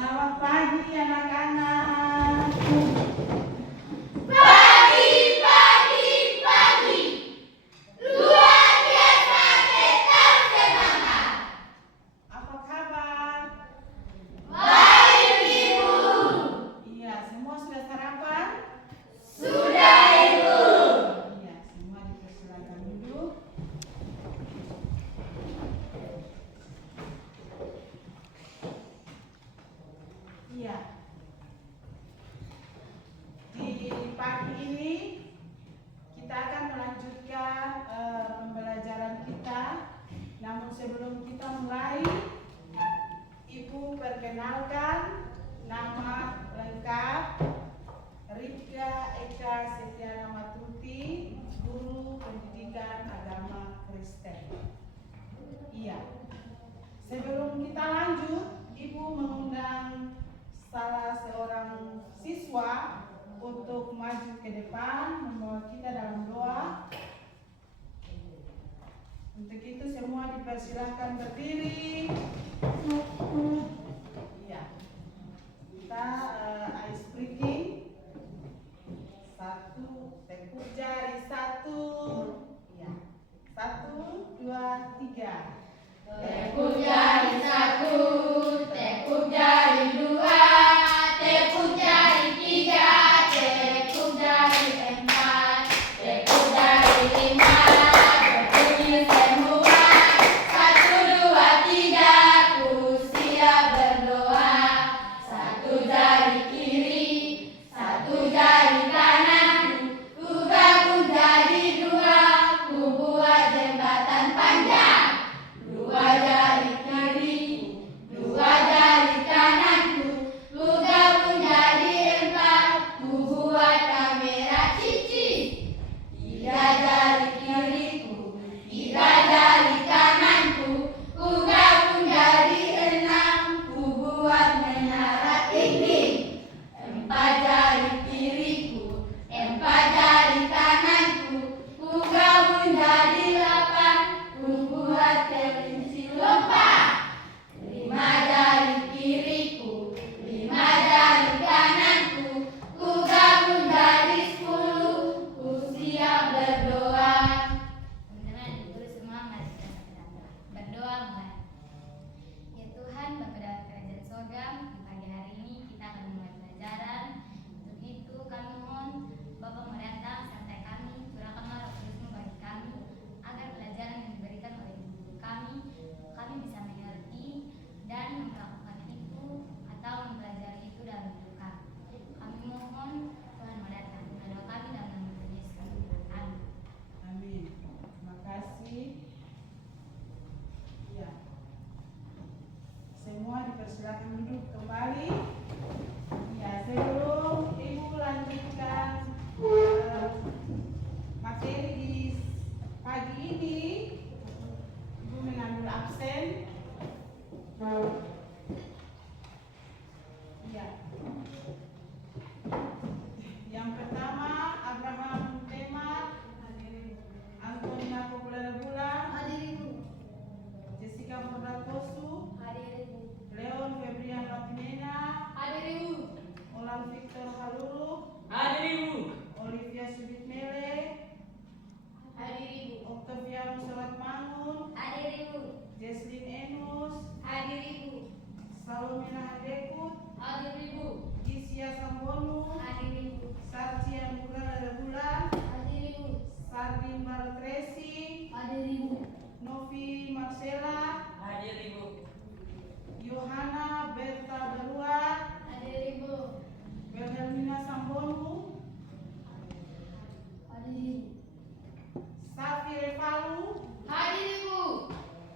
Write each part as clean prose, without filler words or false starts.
Selamat pagi anak-anak. Pagi, pagi, pagi. Luar biasa tetap semangat. Apa kabar? Baik, Ibu. Iya, semua sudah sarapan? Sudah, Ibu. Iya, semua dipersilakan duduk. Iya. Di pagi ini kita akan melanjutkan pembelajaran kita. Namun sebelum kita mulai, Ibu perkenalkan nama lengkap Rika Eka Setiana Matuti, Guru Pendidikan Agama Kristen. Iya. Sebelum kita lanjut, Ibu mengundang salah seorang siswa untuk maju ke depan membawa kita dalam doa. Untuk itu semua dipersilahkan berdiri. Iya. Kita ice breaking. Satu, tekuk jari satu. Iya. 1, 2, 3. Tekuk jari 1, tekuk jari 2, tekuk jari 3, tekuk jari 4, tekuk jari 5, berbunyi semua. 1, 2, 3, ku siap berdoa. 1 jari kiri, 1 jari kanan, ku gabung jadi 2, ku buat jembatan panjang. 2 jari kiri, 2 jari kananku, ku gabung jadi 4, ku buat kamera cici. 3 jari kiriku, 3 jari kananku, ku gabung jadi 6, ku buat menara tinggi. 4 jari kiriku, 4 jari kananku, ku gabung jadi 8, ku buat kelinci lompat. 5 jari kiriku, 5 jari kananku, ku gabung jadi 10, ku siap berdoa. Teman-teman, ibu semua mari kita berdoa mulai. Ya Tuhan, Bapa dalam kerajaan sorga, di pagi hari ini kita akan mulai pelajaran. Untuk itu kami mohon Bapa mau datang sertai kami, curahkanlah Roh Kudus-Mu bagi kami, agar pelajaran yang diberikan oleh guru kami bisa mengerti dan melakukan itu atau mempelajari itu dalam hidup kami. Kami mohon Tuhan mau datang. Doa kami dalam nama Tuhan Yesus kami. Amin. Amin. Terima kasih. Iya. Semua dipersilakan duduk kembali. Ya, sebelum Ibu lanjutkan materi di pagi ini, Ibu mengambil absen. Iya. Yang pertama, Abraham Tema, Antonia Populer Bulan, Jessica Mordakosu, Leon Febrian Latinena, Olan Victor Halulu, Olivia Sudit Mele, Octavianus Solat Mangun, Jesslyn Enus, Salomena Hadekut, Isia Sambonu, Sarcia Nugra Bulan, Sardin Bartresi, Novi Marcela, Yohana Berta Beruat, Wilhelmina Sambonu, Safi Revalu,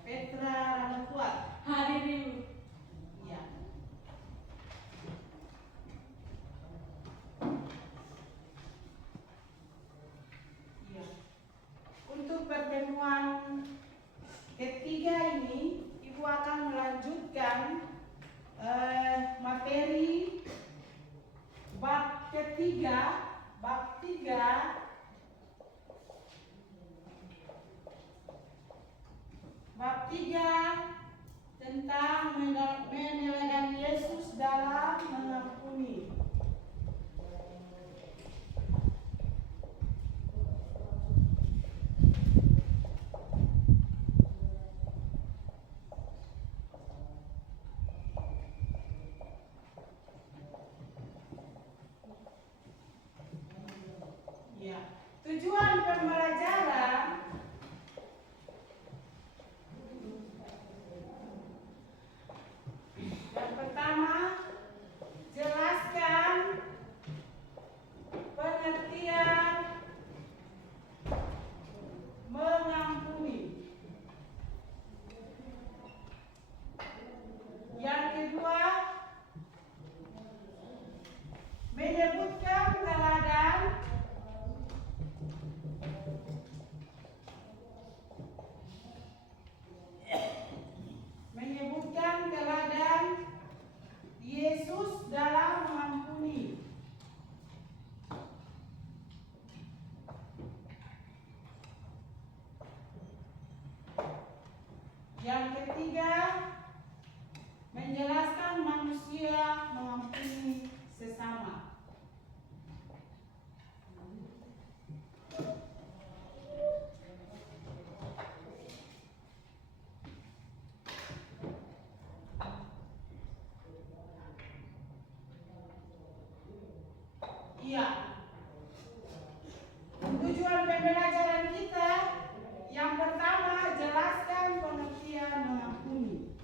Petra Ramakuat. Iya. Iya. Untuk pertemuan ketiga ini, Ibu akan melanjutkan tujuan pembelajaran yang pertama, jelaskan pengertian mengampuni. Yang kedua, menyebutkan teladan Yesus dalam mengampuni. Yang ketiga, menjelaskan manusia mengampuni sesama. Iya. Tujuan pembelajaran kita yang pertama, jelaskan pengertian mengampuni.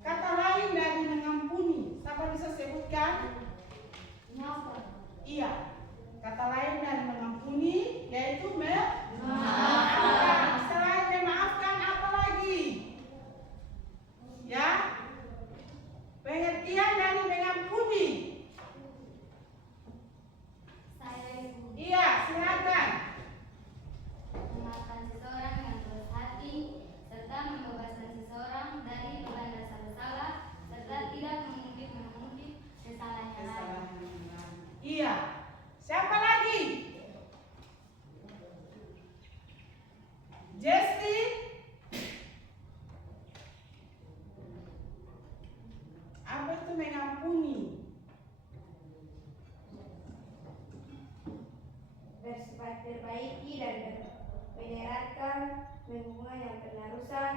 Kata lain dari mengampuni, siapa bisa sebutkan? Iya. Kata lain dari mengampuni yaitu memaafkan. Selain memaafkan apa lagi? Ya. Pengertian dari mengampuni. Iya, silakan. Memaafkan seseorang yang tulus hati, serta membebaskan seseorang dari beban rasa bersalah, serta tidak mengungkit kesalahannya lain. Iya. Siapa lagi? Jesti. Apa itu mengampuni? Bersifat perbaiki dan menyeratkan hubungan yang pernah rusak.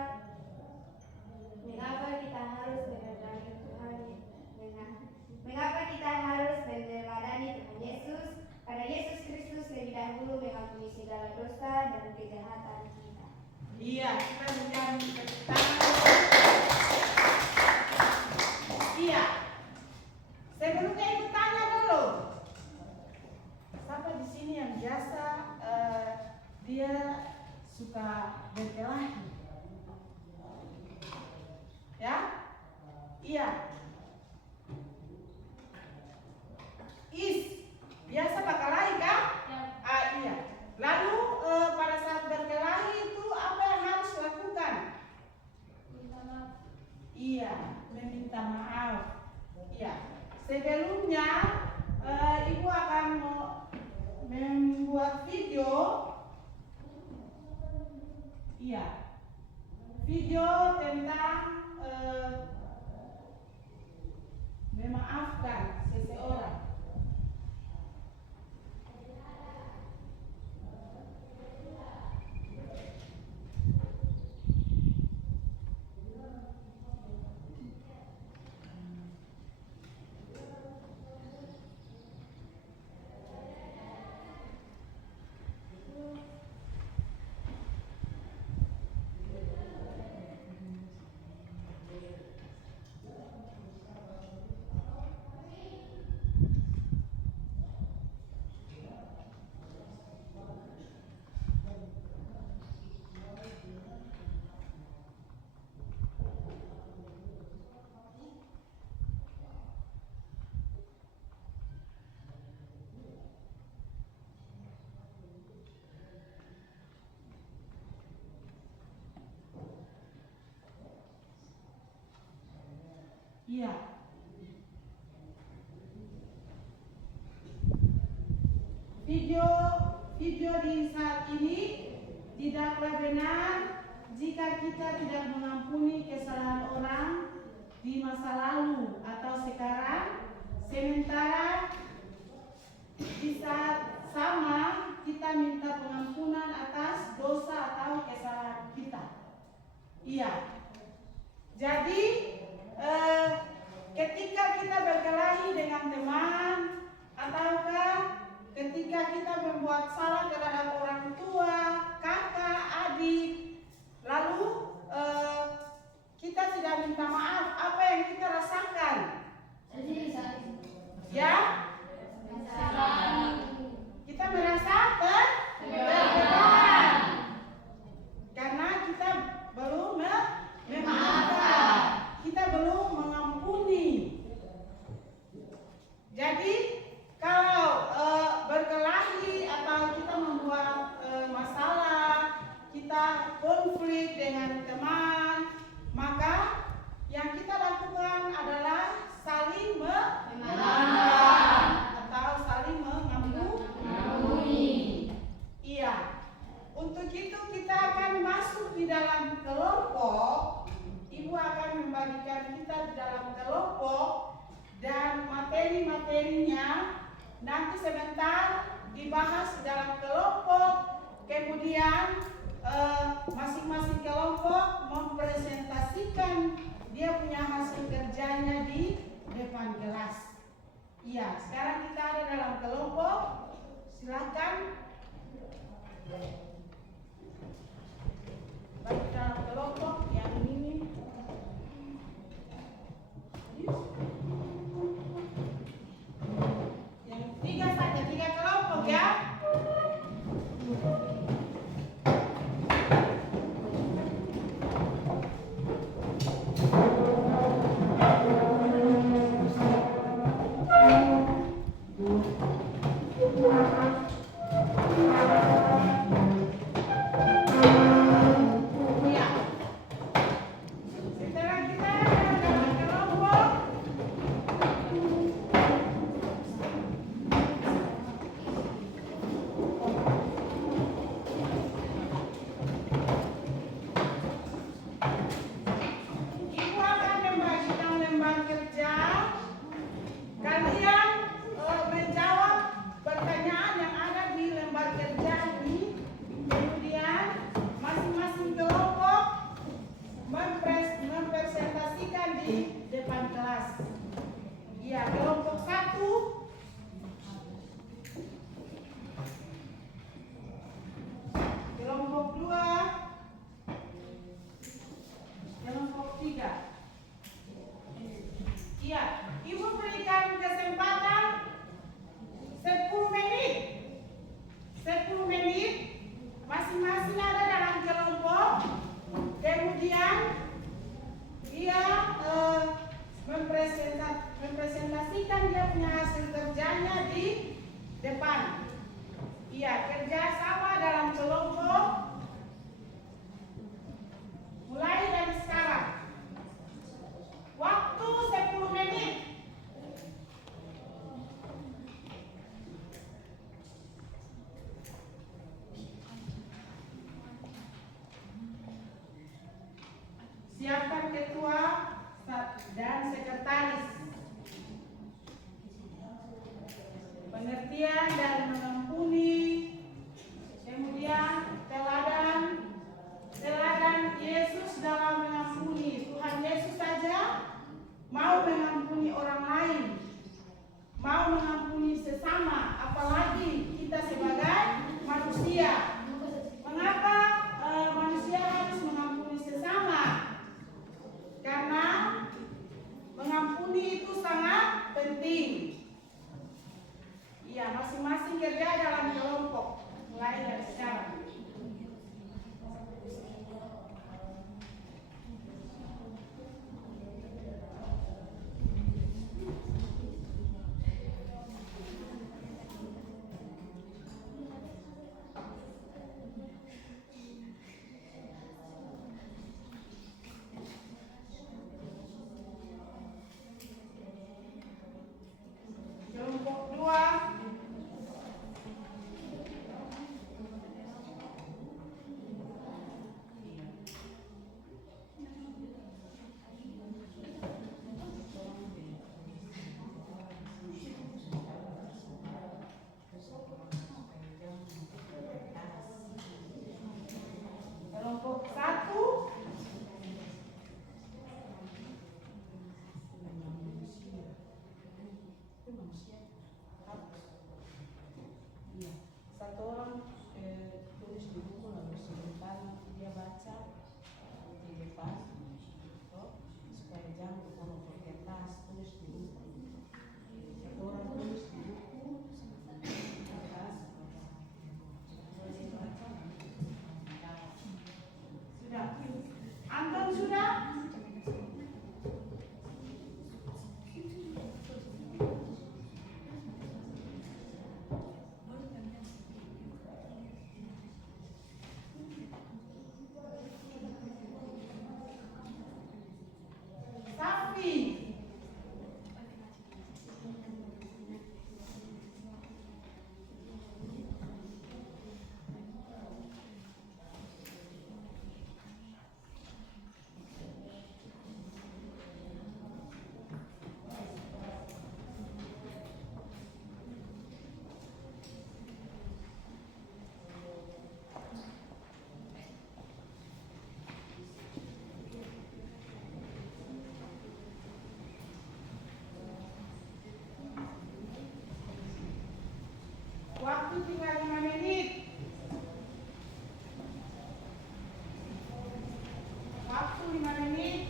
Mengapa kita harus meneladani Tuhan? Mengapa kita harus meneladani Tuhan Yesus? Karena Yesus Kristus lebih dahulu mengampuni segala dosa dan kejahatan kita. Iya, kita berikan tepuk tangan. Iya. Sebelumnya ibu tanya dulu. Siapa di sini yang biasa dia suka berkelahi? Ya? Iya. Biasa berkelahi kan? Ya. Iya. Lalu pada saat berkelahi itu apa yang harus lakukan? Minta maaf. Iya, meminta maaf. Iya. Sebelumnya ibu akan membuat video. Iya. Video tentang memaafkan seseorang. Iya. Video di saat ini tidaklah benar jika kita tidak mengampuni kesalahan orang di masa lalu atau sekarang, sementara di saat sama kita minta pengampunan atas dosa atau kesalahan kita. Iya. Jadi ketika kita berkelahi dengan teman ataukah ketika kita membuat salah terhadap orang sebentar dibahas dalam kelompok, kemudian masing-masing kelompok mempresentasikan dia punya hasil kerjanya di depan kelas. Iya, sekarang kita ada dalam kelompok. Silakan. Bagi dalam kelompok yang ini. Yang tiga saja, 3 kelompok ya. Iya. Setelah kita dalam kelompok, Ibu akan membagikan lembar kerja. Kalian menjawab pertanyaan yang ada di lembar kerja ini. Kemudian masing-masing kelompok mempresentasikan di depan kelas. Ya, kelompok 1. Kelompok 2. Kelompok 3. Iya, Ibu berikan kesempatan 10 menit. 10 menit masing-masing ada dalam kelompok. Kemudian dia mempresentasikan dia punya hasil kerjanya di depan. Iya, kerja sama dalam kelompok. Mulai dari sekarang. Waktu 10 menit. Siapkan ketua dan sekretaris. Pengertian dan mengampuni. Kemudian teladan Yesus dalam mengampuni. Tuhan Yesus saja mau mengampuni orang lain, mau mengampuni sesama, apalagi kita sebagai manusia. Mengapa manusia harus mengampuni sesama? Karena mengampuni itu sangat penting. Iya, masing-masing kerja dalam kelompok. Mulai dari sekarang. Waktu tinggal 5 menit. Waktu 5 menit.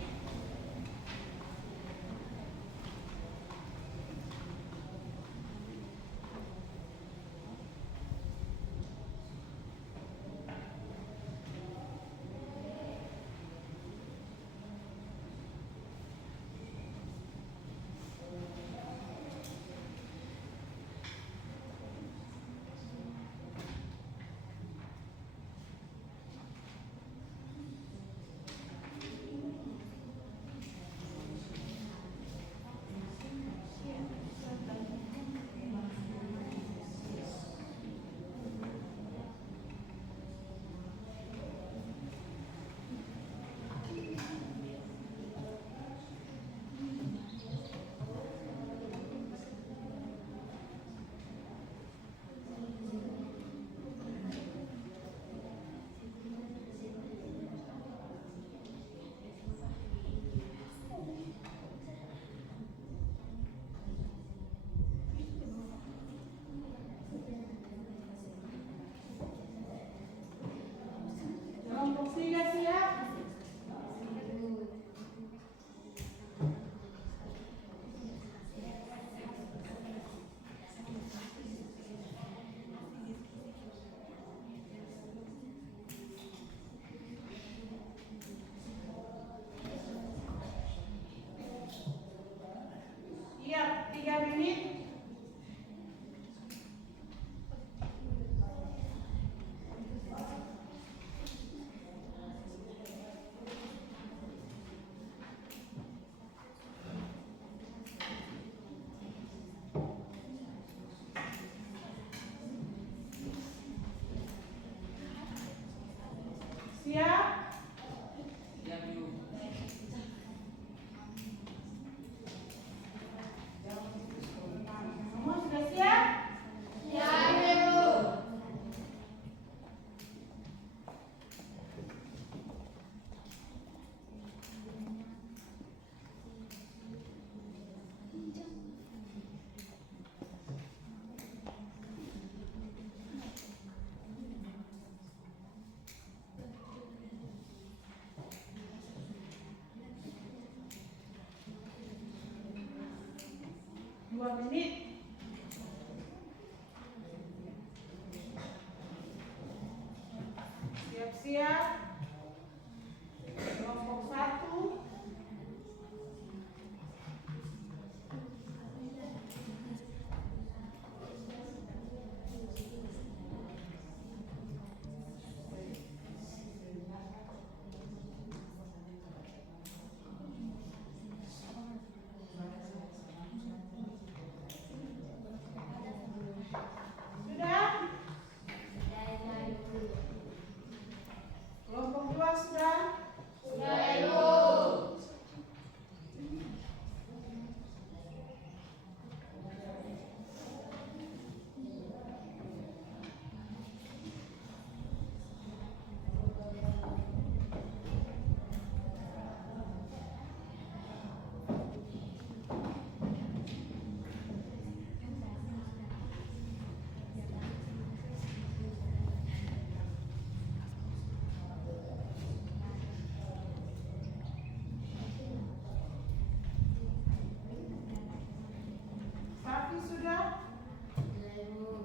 Kelompok 3 siap? Siap, 3 menit. Siap? Semua sudah siap? Siap, Ibu. Dua menit. Siap-siap. Kelompok 1. Sudah? Kelompok 2 sudah? Sudah, Ibu. Sapi sudah? Sudah, Ibu.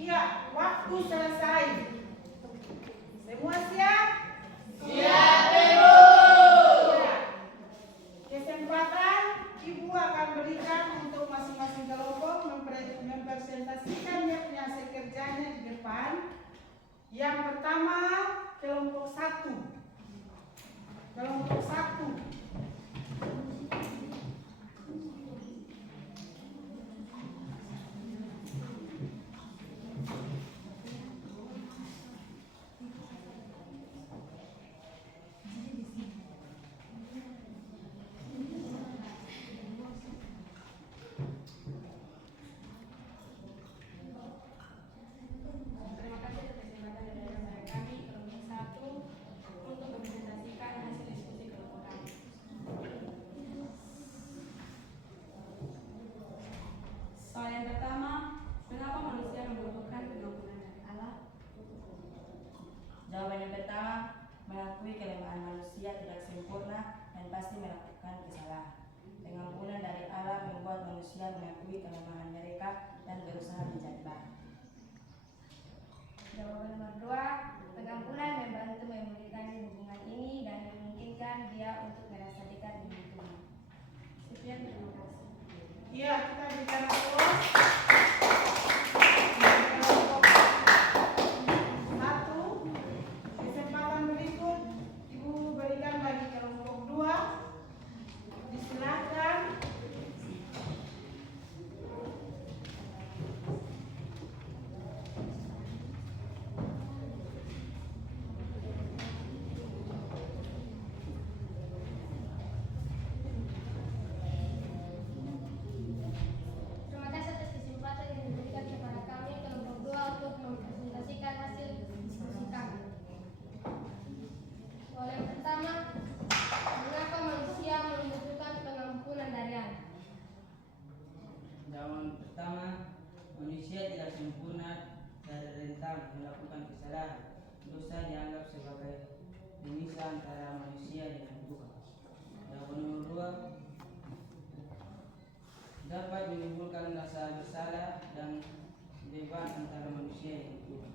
Iya, waktu selesai. Semua siap? Siap, Ibu. Iya. Kesempatan Ibu akan berikan untuk masing-masing kelompok mempresentasikan punya hasil kerjanya di depan. Yang pertama, kelompok 1. Kelompok 1. Jawaban nomor 2, pengampunan membantu memulihkan hubungan ini dan memungkinkan dia untuk merasa dekat dengan Tuhan. Sekian, terima kasih. Iya, kita bicara terus. Satu, kesempatan berikut Ibu berikan bagi kelompok 2. Disilakan. Terima kasih atas kesempatan yang diberikan kepada kami kelompok 2 untuk mempresentasikan hasil diskusi kami. Soal yang pertama, mengapa manusia membutuhkan pengampunan dari Allah? Jawaban pertama, manusia tidak sempurna dari rentan melakukan kesalahan. Dosa dianggap sebagai pemisah antara manusia dengan Tuhan. Jawaban nomor 2, dapat menimbulkan rasa bersalah dan beban antara manusia dengan Tuhan.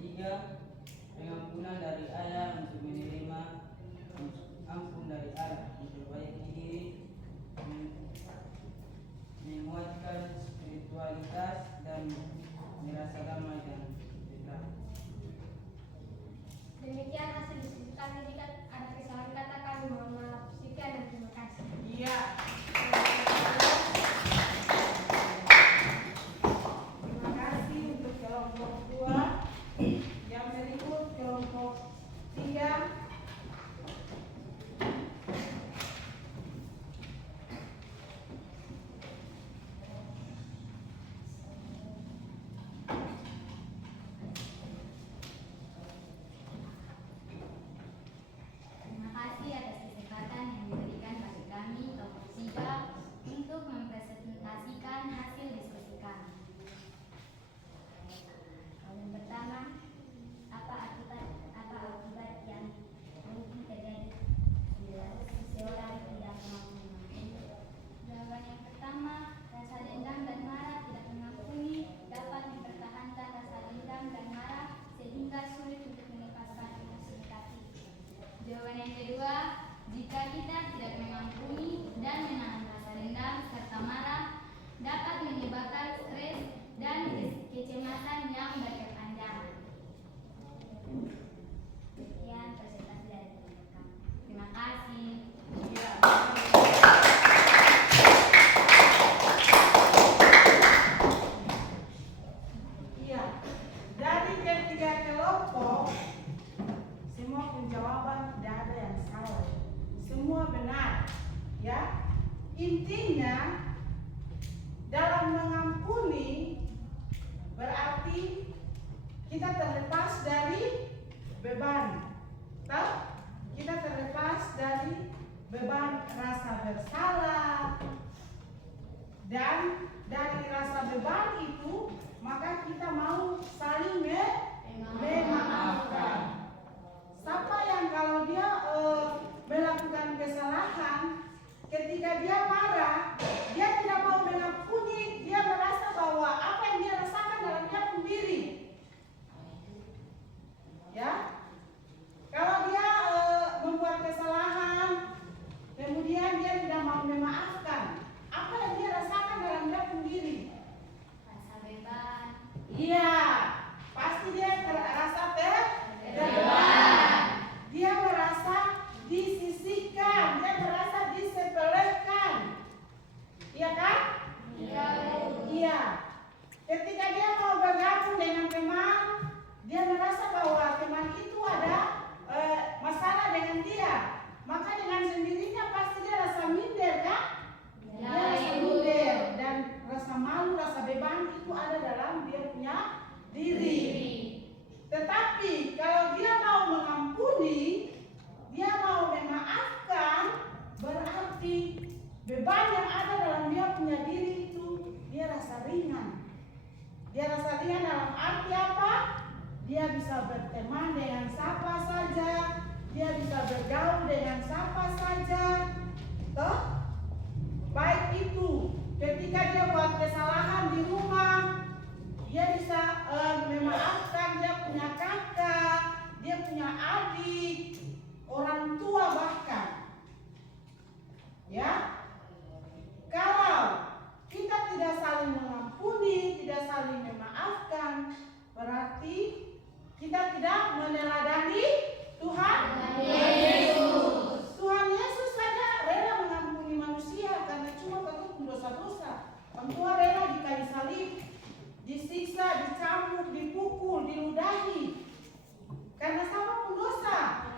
3, pengampunan dari Allah untuk menerima ampun dari Allah, memperbaiki diri, menguatkan spiritualitas dan merasa damai dan tenang. Demikian hasil diskusi kami. Jika ada kesalahan kata kami mohon maaf. Sekian dan terima kasih. Iya. Terima kasih untuk kelompok 2. Yang berikut kelompok 3. Terima kasih atas kesempatan yang diberikan bagi kami kelompok 3 untuk mempresentasikan hasil diskusi kami. Yang pertama, apa akibat yang mungkin terjadi bila seseorang tidak mampu mengampuni? Jawaban yang pertama, rasa dendam dan marah tidak mengampuni dapat mempertahankan rasa dendam dan marah sehingga sulit untuk melepaskan emosi negatif. Jawaban yang kedua, jika kita tidak mengampuni dan menahan rasa dendam serta marah, dapat menyebabkan stres dan kecemasan yang berkepanjangan. Sekian presentasi dari kelompok kami. Terima kasih. Iya. Iya. Dari ketiga kelompok, semua penjawaban tidak ada yang salah. Semua benar. Ya. Intinya dalam mengampuni berarti kita terlepas dari beban. Tahu? Kita terlepas dari beban rasa bersalah. Dan dari rasa beban itu maka kita mau saling memaafkan. Siapa yang kalau dia melakukan kesalahan, ketika dia marah, dia tidak mau mengampuni, dia merasa bahwa apa yang dia rasakan dalam dia pun diri. Ya, kalau dia membuat kesalahan, kemudian dia tidak mau memaafkan, apa yang dia rasakan dalam dia pun diri? Rasa beban. Iya, pasti dia merasa terbeban. Dia merasa disisihkan, dia merasa disepelekan. Iya kan? Iya. Iya. Ketika dia mau bergabung dengan teman, dia merasa bahwa teman itu ada masalah dengan dia. Maka dengan sendirinya pasti dia rasa minder kan? Ya, Dia rasa Ibu. minder dan rasa malu, rasa beban itu ada dalam dia punya diri. Tetapi kalau dia mau mengampuni, dia mau memaafkan, berarti beban yang ada dalam dia punya diri itu dia rasa ringan. Dia rasa ringan dalam arti apa? Dia bisa berteman dengan siapa saja, dia bisa bergaul dengan siapa saja. Toh? Baik itu ketika dia buat kesalahan di rumah, dia bisa memaafkan kita tidak meneladani Tuhan Yesus. Tuhan Yesus saja rela mengampuni manusia karena cuma takut dosa-dosa. Tuhan rela di kayu salib, disiksa, dicambuk, dipukul, diludahi. Karena sama pun dosa.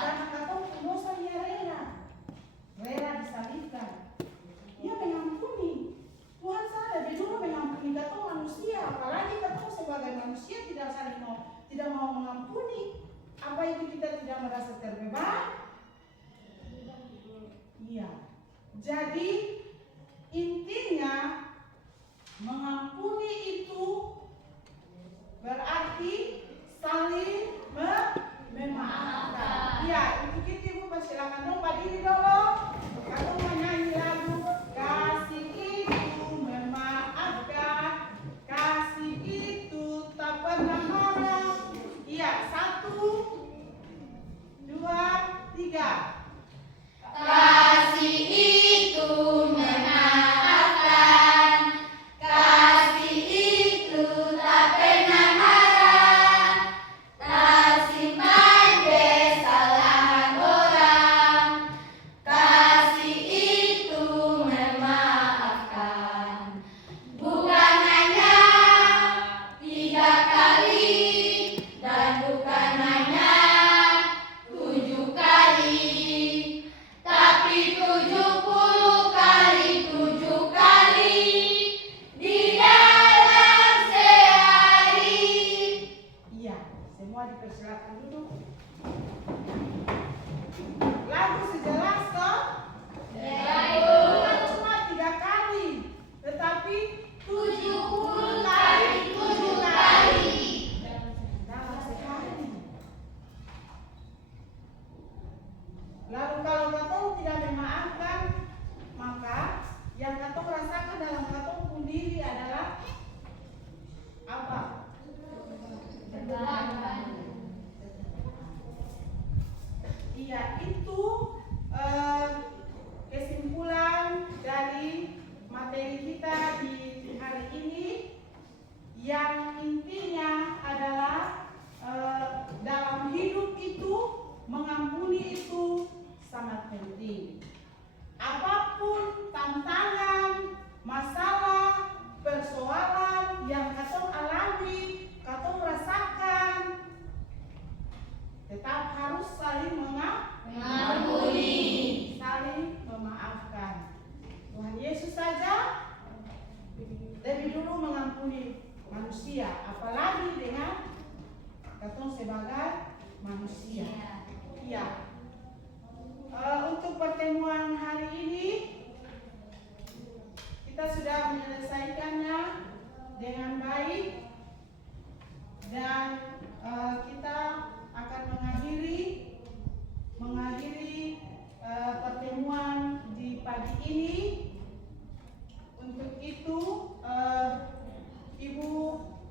Karena kata pun dosa dia rela disalibkan. Dia mengampuni. Tuhan sadar dia dulu mengampuni kata manusia, apalagi kata sebagai manusia tidak mau mengampuni. Apa itu kita tidak merasa terbebani? Iya. Jadi intinya mengampuni itu berarti saling memaafkan. Iya, itu kita Ibu persilakan dong berdiri dulu. Atau menyanyi lagu kasih itu memaafkan, kasih itu tak pernah marah. Iya, 1, 2, 3. Kasih itu memaafkan, kasih itu tak pernah marah, tak simpan kesalahan orang. Kasih itu memaafkan, bukan hanya 3 kali dan bukan hanya 7 kali. Tapi 70 kali 7 kali di dalam sehari. Iya, semua dipersilakan duduk. Lagu sejelas toh? Ya, Ibu. Bukan cuma 3 kali, tetapi 70 kali 7 kali. dalam sehari. Lalu kalau katong tidak memaafkan, maka yang katong rasakan dalam katong pun diri adalah apa? Iya, itu kesimpulan dari materi kita di hari ini, yang intinya adalah dalam hidup itu mengampuni itu sangat penting. Apapun tantangan, masalah, persoalan yang katong alami, katong rasakan, tetap harus saling Mengampuni. saling memaafkan. Tuhan Yesus saja lebih dulu mengampuni manusia, apalagi dengan katong sebagai manusia. Iya. Untuk pertemuan hari ini kita sudah menyelesaikannya dengan baik, dan kita akan mengakhiri pertemuan di pagi ini. Untuk itu Ibu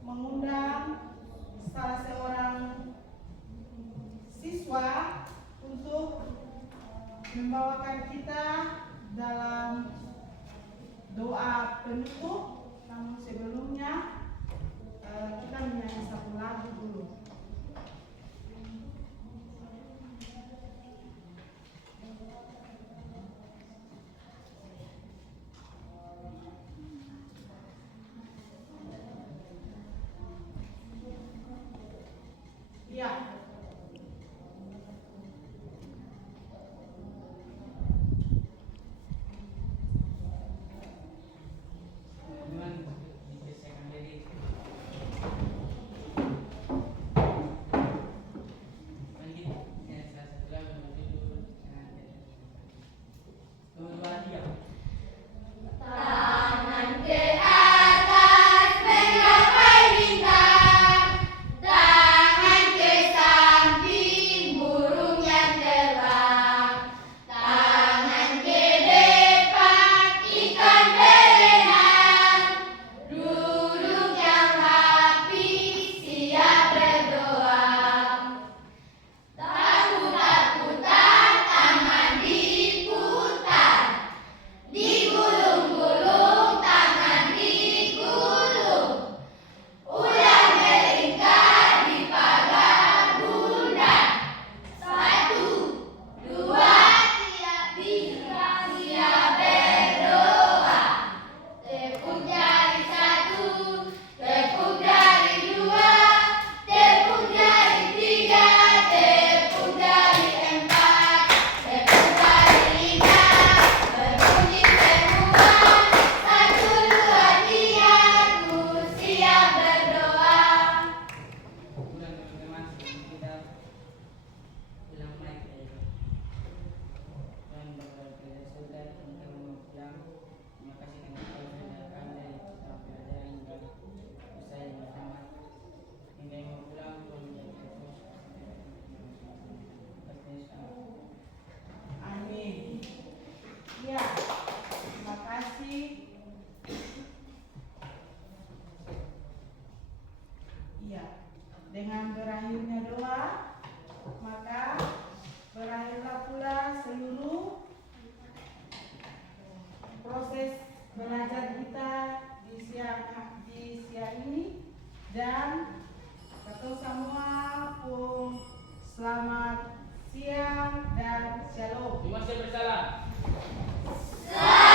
mengundang salah seorang siswa untuk membawakan kita dalam doa penutup. Namun sebelumnya kita menyanyi satu lagu dulu. Ya. Teman-teman, digeserkan jadi Dan kata semua pun selamat siang dan shalom. Masih bersalam. Selamat